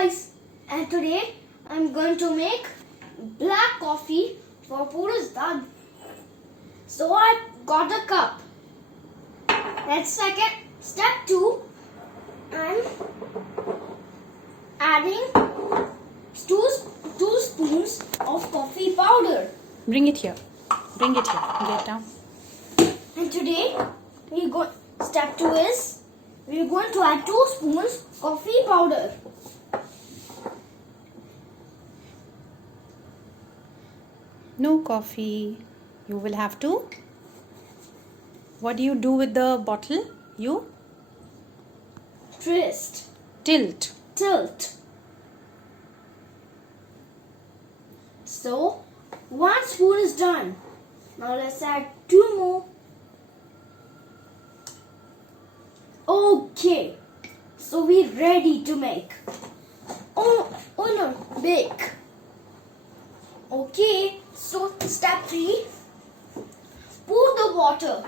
guys, and today I'm going to make black coffee for Puru's dad. So I got a cup. Let's step 2. I'm adding two spoons of coffee powder. Bring it here. Get down. And today step 2 is we're going to add 2 spoons coffee powder. No coffee. You will have to. What do you do with the bottle? You Twist. tilt. Tilt. So 1 spoon is done. Now let's add 2 more. Okay, so we're ready to make. Oh no, bake. Okay, so step 3. Pour the water.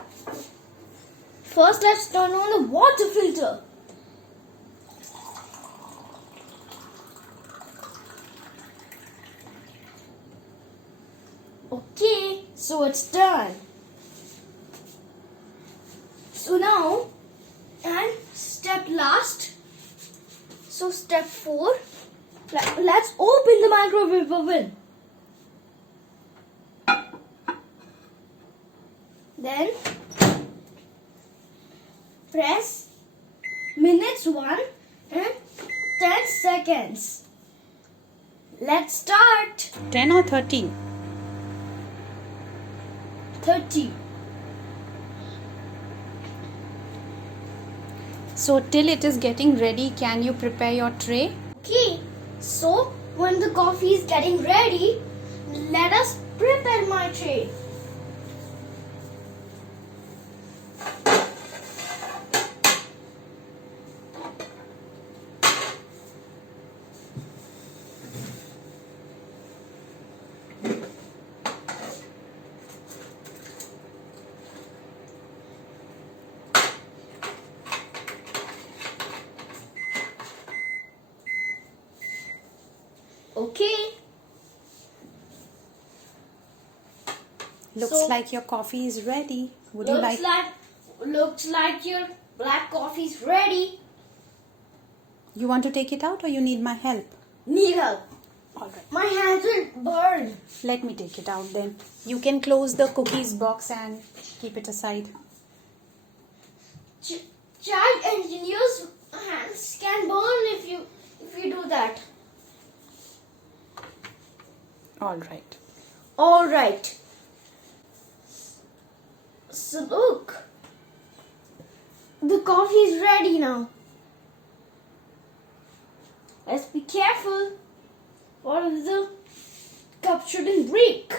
First, let's turn on the water filter. Okay, so it's done. So now, and step last. So step 4. Let's open the microwave oven. Then press minutes 1 and 10 seconds. Let's start. 10 or 30? 30. So till it is getting ready, can you prepare your tray? Okay, so when the coffee is getting ready, let us prepare my tray. Okay. Looks like your coffee is ready. Would you like? Looks like your black coffee is ready. You want to take it out or you need my help? Need help. Alright. My hands will burn. Let me take it out then. You can close the cookies box and keep it aside. Child engineers' hands can burn if you do that. Alright. Alright. So look. The coffee is ready now. Let's be careful or the cup shouldn't break.